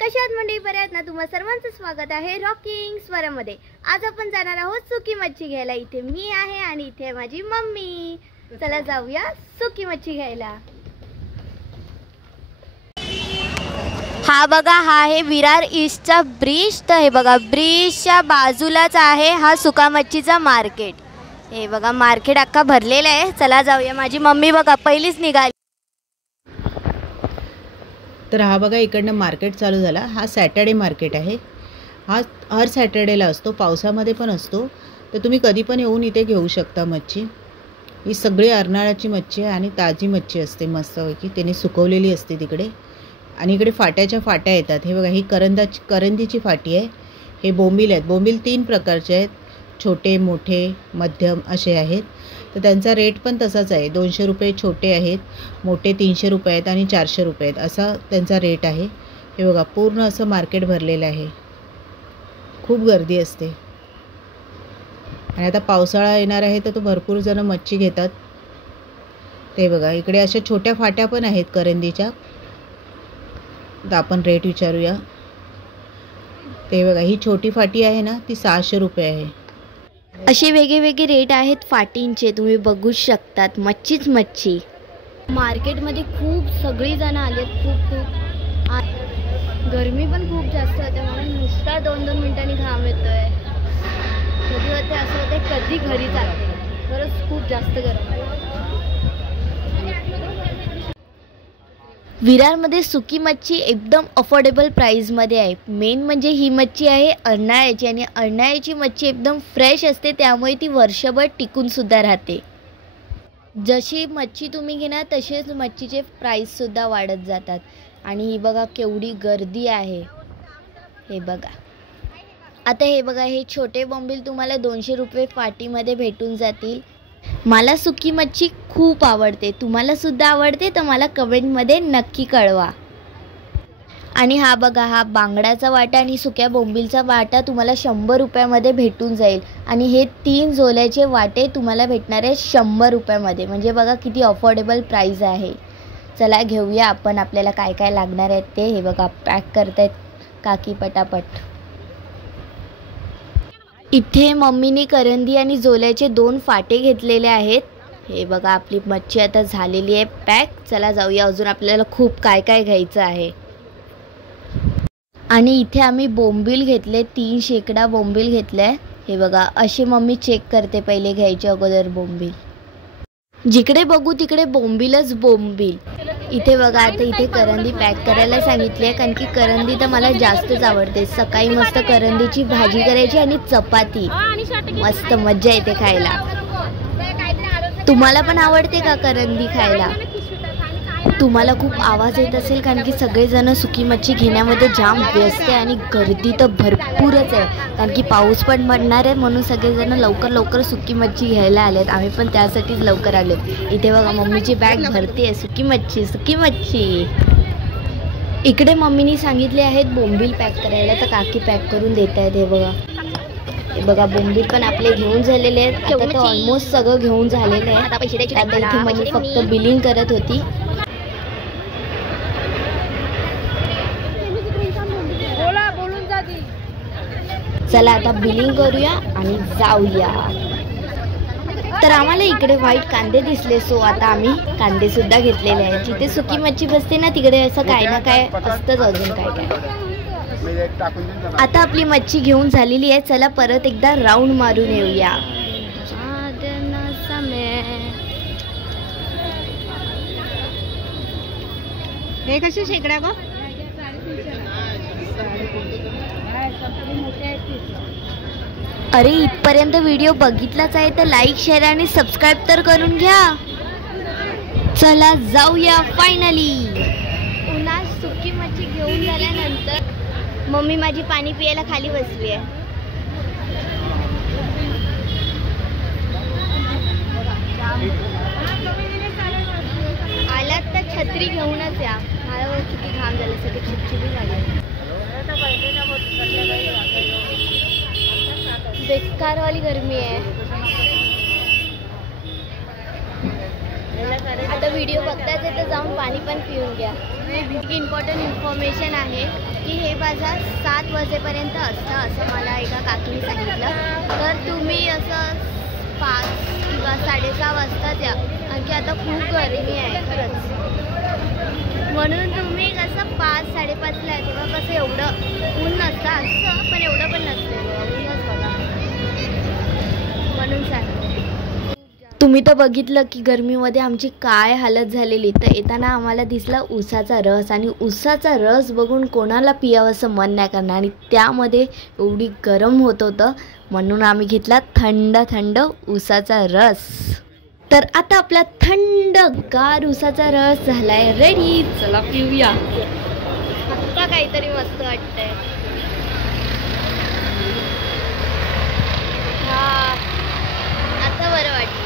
कशा आहात मंडळी? बरे आहेत ना? तुम्हा सर्वांचं स्वागत आहे रॉकिंग स्वरामध्ये। आज आपण जाणार आहोत सुकी मच्छी घ्यायला। इथे मी आहे आणि इथे माझी मम्मी। चला जाऊया सुकी मच्छी घ्यायला। हा बघा, हा आहे विरार ईस्टचा ब्रिज। तर हे बघा, ब्रिजच्या बाजूलाच आहे हा सुका मच्छीचा मार्केट। हे बघा, मार्केट अख्खा भरलेला आहे। चला जाऊया। माझी मम्मी बघा पहिलीच निघाली। तर हा बघा, इकडनं मार्केट चालू झाला। हा सॅटर्डे मार्केट आहे। हा हर सॅटर्डेला असतो, पावसामध्ये पण असतो। तर तुम्ही कधी पण येऊन इथे घेऊ शकता मच्छी। ही सगळी अर्नाळ्याची मच्छी आहे आणि ताजी मच्छी असते मस्तपैकी, त्याने सुकवलेली असते तिकडे। आणि इकडे फाट्याच्या फाट्या येतात। हे बघा, ही करंदीची फाटी आहे। हे बोंबील आहेत। बोंबील 3 प्रकारचे आहेत, छोटे, मोठे, मध्यम असे आहेत। तर त्यांचा रेट पण तसाच आहे। 200 रुपये छोटे आहेत, मोठे 300 रुपये आहेत आणि 400 रुपये आहेत, असा त्यांचा रेट आहे। हे बघा, पूर्ण असं मार्केट भरलेलं आहे। खूप गर्दी असते आणि आता पावसाळा येणार आहे तर तो भरपूर जण मच्छी घेतात। ते बघा, इकडे अशा छोट्या फाट्या पण आहेत करंदीच्या। तर आपण रेट विचारूया। ते बघा, ही छोटी फाटी आहे ना, ती 600 रुपये आहे। असे वेगवेगळे रेट आहेत फाटींचे, तुम्ही बघू शकतात। मच्छीच मच्छी। मार्केटमध्ये खूप सगळी जण आलेत। खूप गरमी पण खूप जास्त होते, म्हणून नुसता 2-2 मिनिटांनी घाम येतोय। कधी होते असं होते कधी घरी जाते। खरंच खूप जास्त गरम आहे। विरारमध्ये सुकी मच्छी एकदम अफोर्डेबल प्राईजमध्ये आहे। मेन म्हणजे ही मच्छी आहे अर्नाळ्याची, आणि अर्नाळ्याची मच्छी एकदम फ्रेश असते, त्यामुळे ती वर्षभर टिकूनसुद्धा राहते। जशी मच्छी तुम्ही घेणार तसेच मच्छीचे प्राईससुद्धा वाढत जातात। आणि ही बघा केवढी गर्दी आहे। हे बघा, आता हे बघा, हे छोटे बोंबील तुम्हाला 200 रुपये फाटीमध्ये भेटून जातील। मला सुकी मच्छी खूप आवडते। तुम्हाला सुद्धा आवडते तर मला कमेंटमध्ये नक्की कळवा। आणि हा बघा, हा बांगड्याचा वाटा आणि सुक्या बोंबीलचा वाटा तुम्हाला 100 रुपयामध्ये भेटून जाईल। आणि हे 3 जोल्याचे वाटे तुम्हाला भेटणार आहे 100 रुपयामध्ये। म्हणजे बघा किती अफोर्डेबल प्राईज आहे। चला घेऊया आपण, आपल्याला काय काय लागणार आहेत ते। हे बघा, पॅक करतायत काकी पटापट। इथे मम्मीने करंदी आणि जोल्याचे 2 फाटे घेतलेले आहेत। हे बघा, आपली मच्छी आता झालेली आहे पॅक। चला जाऊया, अजून आपल्याला खूप काय काय घ्यायचं आहे। आणि इथे आम्ही बोंबील घेतले, 3 शेकडा बोंबील घेतले। हे बघा, असे मम्मी चेक करते पहिले घ्यायच्या अगोदर बोंबील। जिकडे बघू तिकडे बोंबीलच बोंबील। इथे बघा, आता इथे करंदी पॅक करायला सांगितली आहे, कारण की करंदी तर मला जास्तच आवडते। सकाळी मस्त करंदीची भाजी करायची आणि चपाती, मस्त मज्जा येते खायला। तुम्हाला पण आवडते का करंदी खायला? तुम्हाला खूप आवाज येत असेल, कारण की सगळेजण सुकी मच्छी घेण्यामध्ये जाम व्यस्त आहे आणि गर्दी तर भरपूरच आहे, कारण की पाऊस पण पडणार आहे। म्हणून सगळेजण लवकर सुकी मच्छी घ्यायला आलेत। आम्ही पण त्यासाठीच लवकर आलो। इथे बघा, मम्मीची बॅग भरते आहे सुकी मच्छी। इकडे मम्मीनी सांगितले आहेत बोंबील पॅक करायला, तर काकी पॅक करून देत आहेत। हे बघा, बोंबील पण आपले घेऊन झालेले आहेत। आता तर ऑलमोस्ट सगळं घेऊन झालेलं आहे। आता इथे मम्मी फक्त बिलिंग करत होती। चला आता बिलिंग करूया आणि जाऊया। तर आम्हाला इकडे व्हाईट कांदे दिसले, सो आता आम्ही कांदे सुद्धा घेतलेले आहेत। जिथे सुकी मच्छी बसते ना, तिकडे असं काय ना काय असतंच, अजून काय काय। आता आपली मच्छी घेऊन झालेली आहे। चला परत एकदा राऊंड मारून येऊया। हे कसे शेकडा गो? अरे, इथपर्यंत व्हिडिओ बघितलाच आहे तर लाईक, शेअर आणि सबस्क्राईब तर करून घ्या। चला जाऊया फायनली। उन्हात सुकी मच्छी घेऊन झाल्यानंतर मम्मी माझी पाणी पियाला खाली बसली आहे। आलात तर छत्री घेऊनच या। मला किती घाम झाला, सगळी चिपचिपी झाली। बेकारवाली गर्मी आहे। आता व्हिडिओ बघताच आहे तर जाऊन पाणी पण पिऊन घ्या। इम्पॉर्टंट इन्फॉर्मेशन आहे की हे बाजार 7 वाजेपर्यंत असतं असं मला एका काकीने सांगितलं. तर तुम्ही असं 5 किंवा 6:30 वाजता या, आणखी आता खूप गरमी आहे खरंच. म्हणून तुम्ही कसं 5-5:30ला आहे तेव्हा कसं एवढं ऊन नसतं, असतं पण एवढं पण नसतं, ऊनच बघा म्हणून सांगते. तुम्ही तर बघितलं की गरमीमध्ये आमची काय हालत झालेली. तर येताना आम्हाला दिसला उसाचा रस, आणि उसाचा रस बघून कोणाला पियावंसं मन नाही करणार, आणि त्यामध्ये एवढी गरम होत होतं म्हणून आम्ही घेतला थंड थंड उसाचा रस. तर आता आपला थंडगार उसाचा रस झालाय रेडी. चला पिऊया. आता काहीतरी मस्त वाटतंय. हा आता बरं वाटतं.